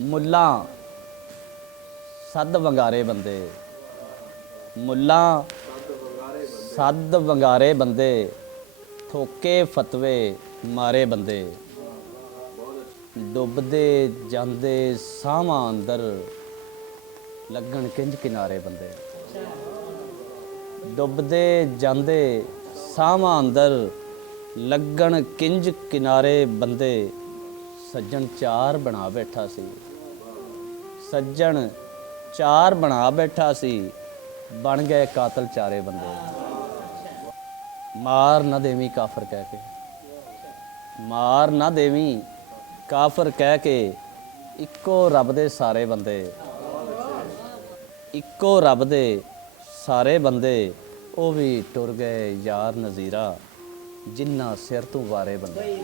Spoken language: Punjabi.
ਮੁੱਲਾਂ ਸੱਦ ਵੰਗਾਰੇ ਬੰਦੇ, ਮੁੱਲਾਂ ਸੱਦ ਵੰਗਾਰੇ ਬੰਦੇ, ਠੋਕੇ ਫਤਵੇ ਮਾਰੇ ਬੰਦੇ। ਡੁੱਬਦੇ ਜਾਂਦੇ ਸਾਹਾਂ ਅੰਦਰ, ਲੱਗਣ ਕਿੰਜ ਕਿਨਾਰੇ ਬੰਦੇ। ਡੁੱਬਦੇ ਜਾਂਦੇ ਸਾਹਾਂ ਅੰਦਰ, ਲੱਗਣ ਕਿੰਜ ਕਿਨਾਰੇ ਬੰਦੇ। ਸੱਜਣ ਚਾਰ ਬਣਾ ਬੈਠਾ ਸੀ, ਸੱਜਣ ਚਾਰ ਬਣਾ ਬੈਠਾ ਸੀ, ਬਣ ਗਏ ਕਾਤਲ ਚਾਰੇ ਬੰਦੇ। ਮਾਰ ਨਾ ਦੇਵੀਂ ਕਾਫਰ ਕਹਿ ਕੇ, ਮਾਰ ਨਾ ਦੇਵੀਂ ਕਾਫਰ ਕਹਿ ਕੇ, ਇੱਕੋ ਰੱਬ ਦੇ ਸਾਰੇ ਬੰਦੇ, ਇੱਕੋ ਰੱਬ ਦੇ ਸਾਰੇ ਬੰਦੇ। ਉਹ ਵੀ ਟੁਰ ਗਏ ਯਾਰ ਨਜ਼ੀਰਾ, ਜਿਨ੍ਹਾਂ ਸਿਰ ਤੋਂ ਵਾਰੇ ਬੰਦੇ।